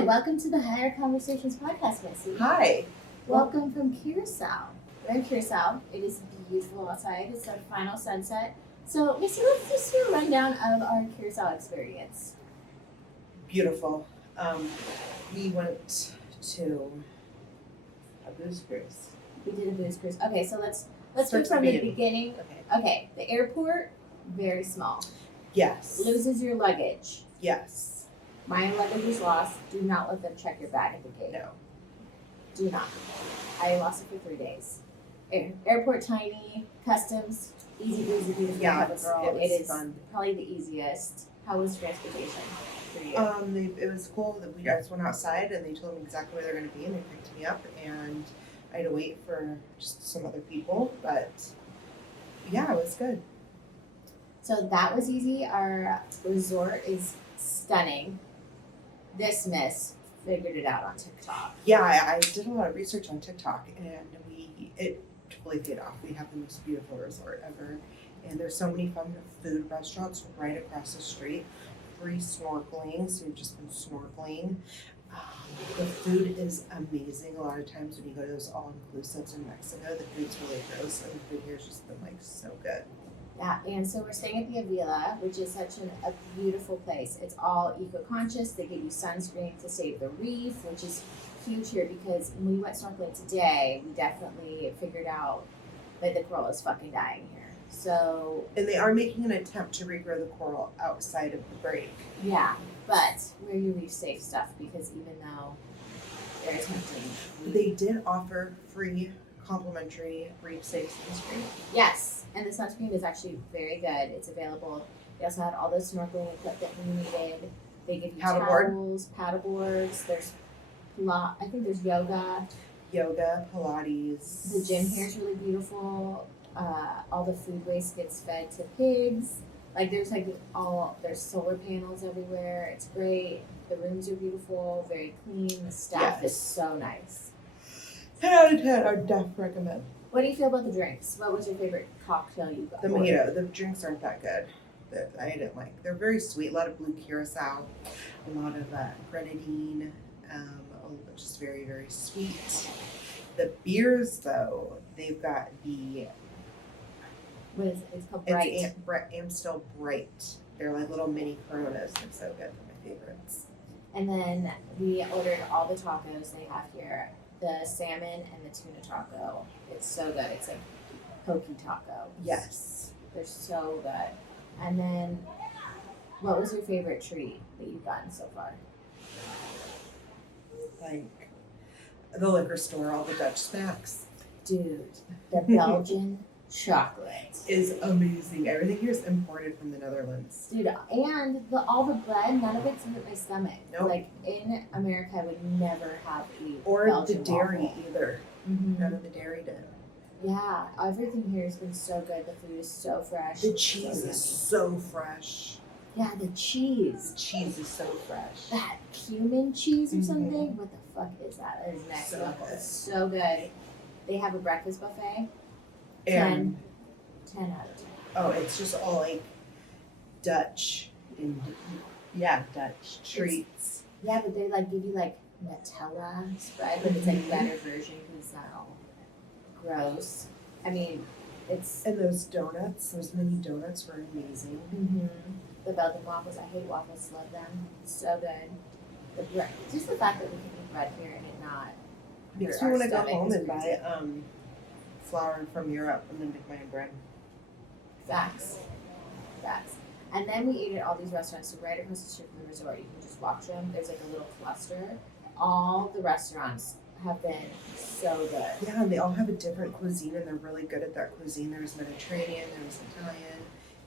Hi, welcome to the Higher.Conversations Podcast, Missy. Hi. Welcome from Curaçao. We're in Curaçao. It is beautiful outside. It's our final sunset. So, Missy, let's just do a rundown of our Curaçao experience. Beautiful. We went to a booze cruise. We did a booze cruise. Okay, so let's Start go from to the begin. beginning. Okay, the airport, very small. Yes. Loses your luggage. Yes. My luggage was lost. Do not let them check your bag at the gate. No. Do not. I lost it for 3 days. Airport tiny, customs, easy breezy, beautiful Yeah, cover girl. it was is fun. Probably the easiest. How was transportation for you? It was cool that I just went outside and they told me exactly where they're going to be and they picked me up and I had to wait for just some other people, but yeah, it was good. So that was easy. Our resort is stunning. This miss figured it out on TikTok. Yeah, I did a lot of research on TikTok and it totally paid off. We have the most beautiful resort ever. And there's so many fun food restaurants right across the street. Free snorkeling, so we've just been snorkeling. The food is amazing. A lot of times when you go to those all-inclusives in Mexico, the food's really gross, and the food here's just been like so good. Yeah, and so we're staying at the Avila, which is such a beautiful place. It's all eco-conscious. They give you sunscreen to save the reef, which is huge here because when we went snorkeling today, we definitely figured out that the coral is fucking dying here. So, And they are making an attempt to regrow the coral outside of the break. yeah, but wear your reef safe stuff because even though they're attempting, They did offer free complimentary reef safe sunscreen. yes, and the sunscreen is actually very good. It's available. They also had all the snorkeling equipment we needed. They give you Paddleboard. towels, paddleboards. There's I think there's yoga. Yoga, Pilates. The gym here is really beautiful. All the food waste gets fed to pigs. Like there's solar panels everywhere. It's great. The rooms are beautiful, very clean. The staff is Yes. so nice. 10 out of 10, I would definitely recommend. What do you feel about the drinks? What was your favorite cocktail you got? The mojito, the drinks aren't that good. That I didn't like. They're very sweet. A lot of blue curacao, a lot of grenadine, just very, very sweet. The beers, though, they've got What is it? It's called Bright. Amstel Bright. They're like little mini Coronas. They're so good. They're my favorites. And then we ordered all the tacos they have here. The salmon and the tuna taco. It's so good. It's like poke taco. Yes. They're so good. And then, what was your favorite treat that you've gotten so far? Like the liquor store, all the Dutch snacks. Dude, the Belgian chocolate. Is amazing. Everything here is imported from the Netherlands. Dude, and all the bread, none of it's hit my stomach. Nope. Like in America, I would never have eaten Or Belgian the dairy waffle. either. Mhm. None of the dairy did. Yeah, everything here has been so good. The food is so fresh. The cheese so is so fresh. Yeah, the cheese. The cheese is so fresh. That cumin cheese or Mhm. something? What the fuck is that? That is next So level. good. It's so good. They have a breakfast buffet. And 10 out of 10. oh, it's just all like Dutch and Dutch treats. Yeah, but they like give you like Nutella spread, but it's like a better version because it's not all gross. I mean, it's And those donuts, those mini donuts were amazing. the Belgian waffles. I hate waffles. Love them. It's so good. The bread, just the fact that we can eat bread here and it not. Makes hurt me our want to go stomach home is and crazy. buy flour from Europe and then make my own bread. Facts. And then we ate at all these restaurants. So right across the street from the resort, you can just walk them. There's like a little cluster. All the restaurants have been so good. Yeah, and they all have a different cuisine and they're really good at that cuisine. There was Mediterranean, there was Italian,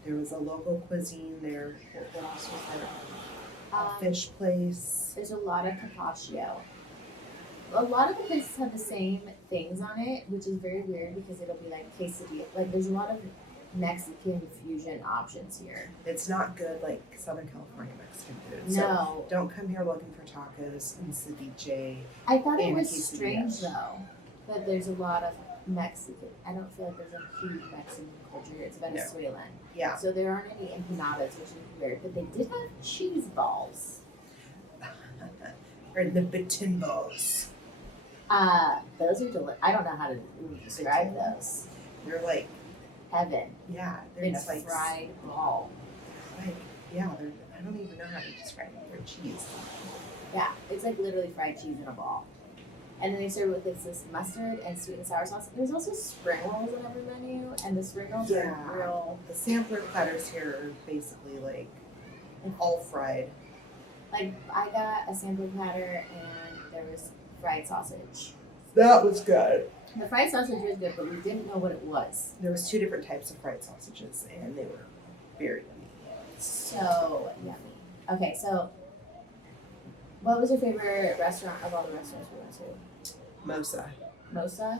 there was a local cuisine there. What else was there? A fish place. There's a lot of carpaccio. A lot of the places have the same things on it, which is very weird because it'll be like quesadilla. Like there's a lot of Mexican fusion options here. It's not good like Southern California Mexican food. No. So don't come here looking for tacos and ceviche. I thought it and was quesadillas. strange though that there's a lot of Mexican. I don't feel like there's a huge Mexican culture here. It's Venezuelan. Yeah. So there aren't any empanadas, which is weird. But they did have cheese balls. or the batimbos. Those are I don't know how to describe those. They're like Heaven. yeah, they're It's just like fried ball. like yeah, they're I don't even know how to describe them. They're cheese. Yeah, it's like literally fried cheese in a ball. And then they serve it with this mustard and sweet and sour sauce. There's also spring rolls on every menu, and the spring rolls are real. The sampler platters here are basically like all fried. Like I got a sampler platter and there was fried sausage. That was good. The fried sausage was good, but we didn't know what it was. There was 2 different types of fried sausages, and they were very yummy. So yummy. Okay, so what was your favorite restaurant of all the restaurants we went to? Mosa. Mosa?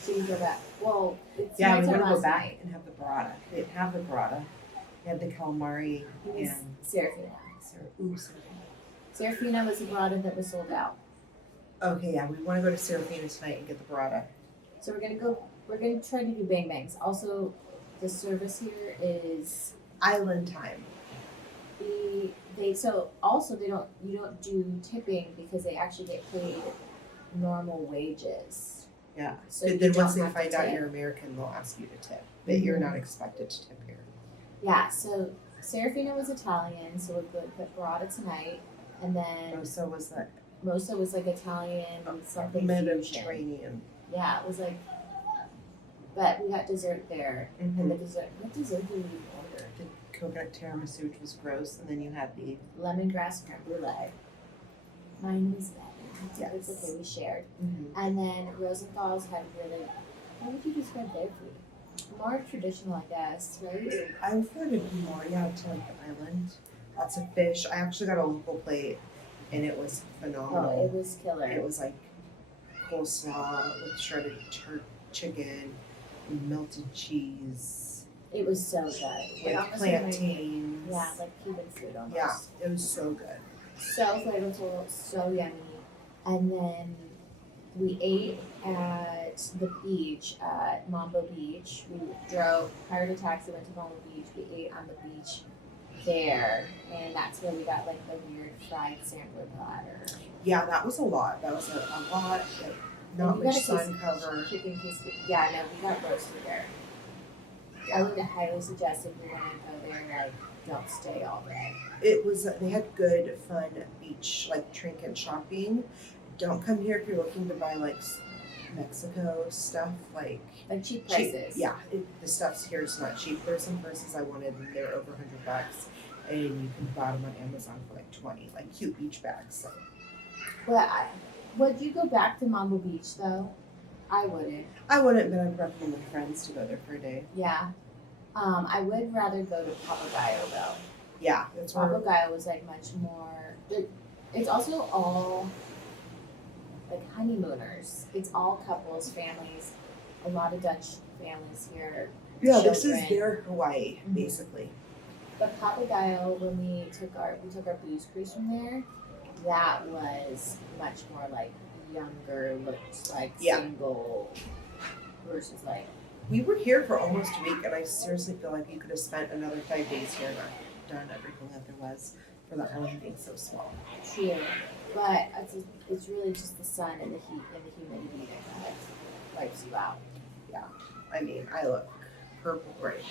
So you go back. Well, it's Yeah, we nice want to last go back night. and have the burrata. They didn't have the burrata. They had the calamari It was and Serafina. Serafina. Serafina was the burrata that was sold out. Okay, yeah, we want to go to Serafina tonight and get the burrata. So we're gonna try to do bang bangs. Also, the service here is Island time. you don't do tipping because they actually get paid normal wages. Yeah. So But you then don't once they have to find out tip. you're American, they'll ask you to tip. But you're not expected to tip here. Yeah, so Serafina was Italian, so we're going to burrata tonight, and then Mosa was that Mosa was like Italian something fusion. Mediterranean. Yeah, it was like, but we got dessert there, and the dessert. What dessert did we order? The coconut tiramisu, which was gross, and then you had the Lemongrass creme brulee. Mine was better. Yes. It's okay, we shared. And then Rosenthal's had really, how would you describe their food? More traditional, I guess, right? I prefer to be more, to like the island. Lots of fish. I actually got a local plate, and it was phenomenal. Oh, it was killer. It was like coleslaw with shredded chicken, and melted cheese, It was so good. It with almost reminded me- plantains. Yeah, like Cuban food almost. Yeah, it was so good. So flavorful, so yummy. And then we ate at the beach at Mambo Beach. We drove, hired a taxi, went to Mambo Beach. We ate on the beach there, and that's where we got like the weird fried sampler platter. Yeah, that was a lot. That was a lot. Like, not We much got a sun piece- cover. Chicken quesadilla. Yeah, no, we got roasted there. I would highly suggest if you want to go there, like, don't stay all day. It was. They had good, fun beach like trinket shopping. Don't come here if you're looking to buy like Mexico stuff, like Like cheap cheap. prices. Yeah, the stuff's here is not cheap. There's some purses I wanted, and they're over $100, and you can buy them on Amazon for like 20, like cute beach bags. So. But would you go back to Mambo Beach though? I wouldn't. I wouldn't, but I'd recommend my friends to go there for a day. Yeah. I would rather go to Papagayo though. Yeah, that's where. Papagayo was like much more. It's also all like honeymooners. It's all couples, families. A lot of Dutch families here. Yeah, this is children. their Hawaii, Mhm. basically. But Papagayo, when we took our booze cruise from there, that was much more like younger, looked like Yeah. single versus like. We were here for almost a week, and I seriously feel like you could have spent another 5 days here and not done everything that there was for the island being so small. True, but it's really just the sun and the heat and the humidity that kind of wipes you out. I mean, I look purple right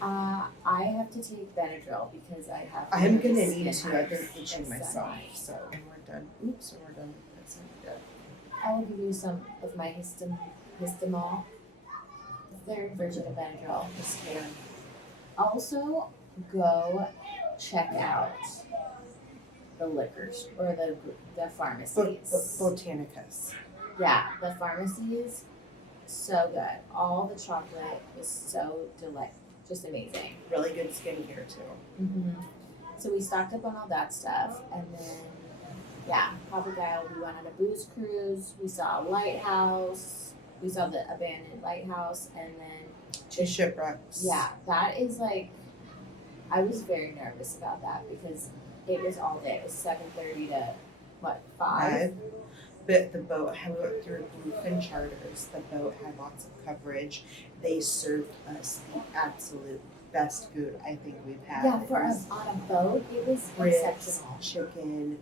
now. I have to take Benadryl because I have. I'm really gonna skin need to. I've been marks itching and myself. sunlight. So when we're done, oops, when we're done, that's not good. I will give you some of my histamol. Third version of Benadryl. This can. Also, go check out the liquors or the pharmacies. Botanicus. Yeah, the pharmacies, so good. All the chocolate is so just amazing. Really good skincare too. Mm-hmm. So we stocked up on all that stuff, and then Papagayo. We went on a booze cruise. We saw a lighthouse. We saw the abandoned lighthouse, and then 2 shipwrecks. yeah, that is like. I was very nervous about that because it was all day. It was 7:30 to 5. But the boat, we went through Bluefin Charters. The boat had lots of coverage. They served us the absolute best food I think we've had. Yeah, It for was us on a boat, it was ribs, exceptional. chicken,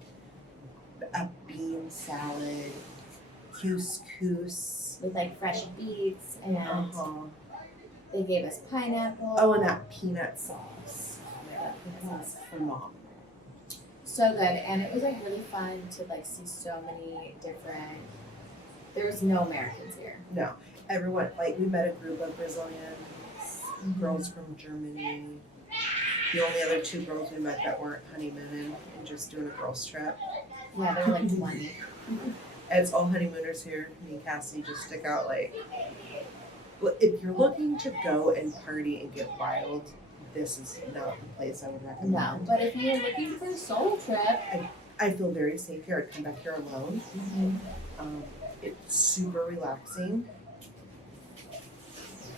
a bean salad, couscous. with like fresh beets, and Uh-huh. they gave us pineapple. Oh, and that peanut sauce. That peanut sauce is phenomenal. So good, and it was like really fun to like see so many different. There was no Americans here. No, everyone, like we met a group of Brazilians, girls from Germany. The only other two girls we met that weren't honeymooning and just doing a girls trip. Yeah, they were like 20. And it's all honeymooners here. Me and Cassie just stick out like. Well, if you're looking to go and party and get wild, this is not the place I would recommend. No, but if you're looking for a solo trip, I feel very safe here. I'd come back here alone. It's super relaxing.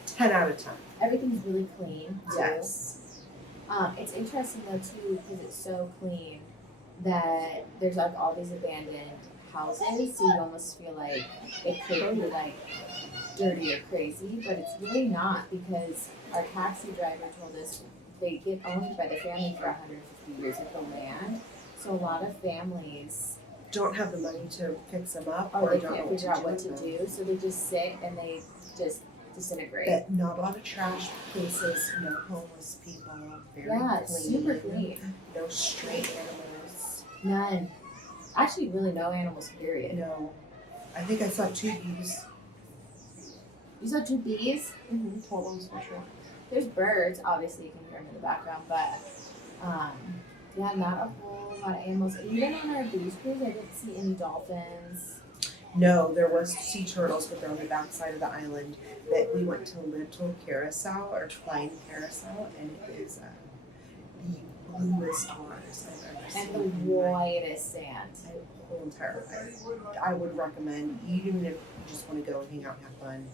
10 out of 10. everything's really clean. Too. Yes. It's interesting though too because it's so clean that there's like all these abandoned houses, so you almost feel like it could be like dirty or crazy, but it's really not because our taxi driver told us they get owned by the family for 150 years with the land. So a lot of families Don't have the money to fix them up or they don't can't know figure out what with to them. do, so they just sit and they just disintegrate. But not a lot of trash places, no homeless people, very Yeah, it's clean. super clean. No stray animals. None. Actually, really no animals, period. No. I think I saw 2 bees. You saw 2 bees? Told them for sure. There's birds, obviously you can hear them in the background, but yeah, not a whole lot of animals. Even on our beach cruise, I didn't see any dolphins. No, there was sea turtles, but they're on the backside of the island. That we went to Little Curaçao, or Flying Curaçao, and it is the bluest waters I've ever seen. And the whitest sand. The whole entire island. I would recommend, even if you just want to go and hang out and have fun,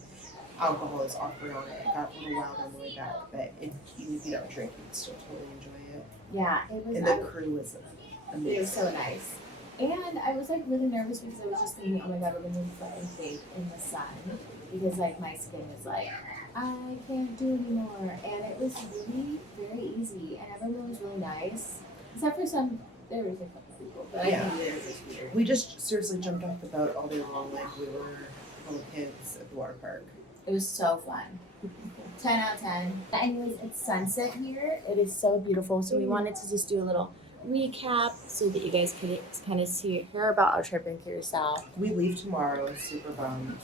alcohol is offered on it. It got a little wild on the way back, but even if you don't drink, you can still totally enjoy it. Yeah, it was. And the crew was amazing. It was so nice. And I was like really nervous because I was just thinking, oh my god, we're gonna be fucking bake in the sun because like my skin was like, I can't do anymore. And it was really very easy, and everyone was really nice, except for there was a couple people, but Yeah. I think it was just weird. We just seriously jumped off the boat all day long like we were little kids at the water park. It was so fun. 10 out of 10. But anyways, it's sunset here. It is so beautiful. So we wanted to just do a little recap so that you guys could kind of hear about our trip in Curaçao. We leave tomorrow, super bummed.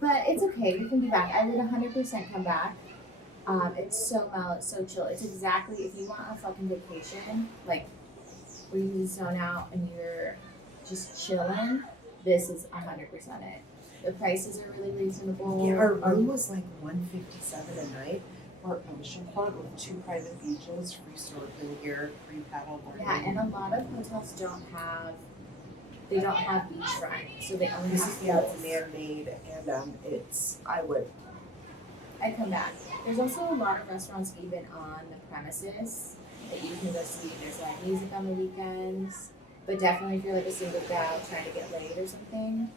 But it's okay. We can be back. I would 100% come back. It's so mellow. It's so chill. It's exactly, if you want a fucking vacation, like where you can zone out and you're just chilling, this is 100% it. The prices are really reasonable. Yeah, our room was like $157 a night. Our oceanfront with 2 private beaches, free snorkeling gear, free paddleboarding. Yeah, and a lot of hotels don't have beachfront, so they only This have is, yeah, it's pools. man-made, and I'd come back. There's also a lot of restaurants even on the premises that you can go see. There's like music on the weekends, but definitely if you're like a single gal trying to get laid or something,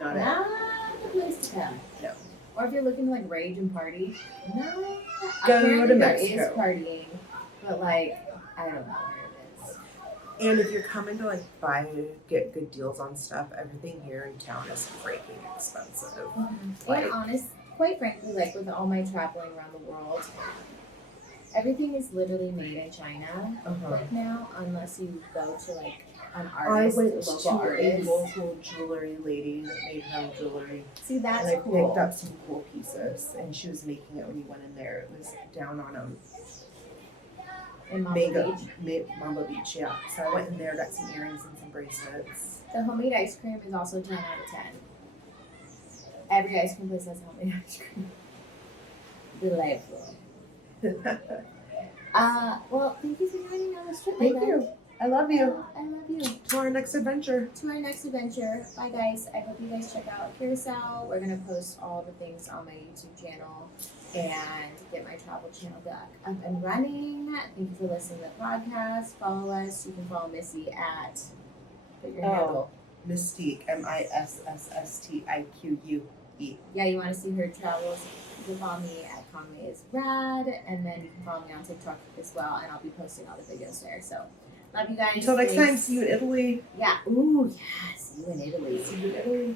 not it. not the place to come. No. Or if you're looking to like rage and party, no. Go Apparently to there Mexico. is partying, but like I don't know where it is. And if you're coming to like get good deals on stuff, everything here in town is freaking expensive. And quite frankly, like with all my traveling around the world, everything is literally made in China like now, unless you go to like an artist, I went local to a artist. local jewelry lady that made her own jewelry. See, that's and I cool. picked up some cool pieces, and she was making it when you went in there. It was down on In Mambo Beach. Mambo Beach, yeah. So I went in there, got some earrings and some bracelets. The homemade ice cream is also 10 out of 10. Every ice cream place has homemade ice cream. Delightful. Well, thank you for joining me on this trip. Thank my you. friend. I love you. I love you. To our next adventure. To our next adventure. Bye, guys. I hope you guys check out Curaçao. We're going to post all the things on my YouTube channel and get my travel channel back up and running. Thank you for listening to the podcast. Follow us. You can follow Missy at put your handle. Mystique, MISSSTIQUE. Yeah, you want to see her travels, you can follow me at Conway is Rad, and then you can follow me on TikTok as well, and I'll be posting all the videos there. So Love you guys. Until next time, Thanks. see you in Italy. Yeah. Ooh, yes. You in Italy. See you in Italy.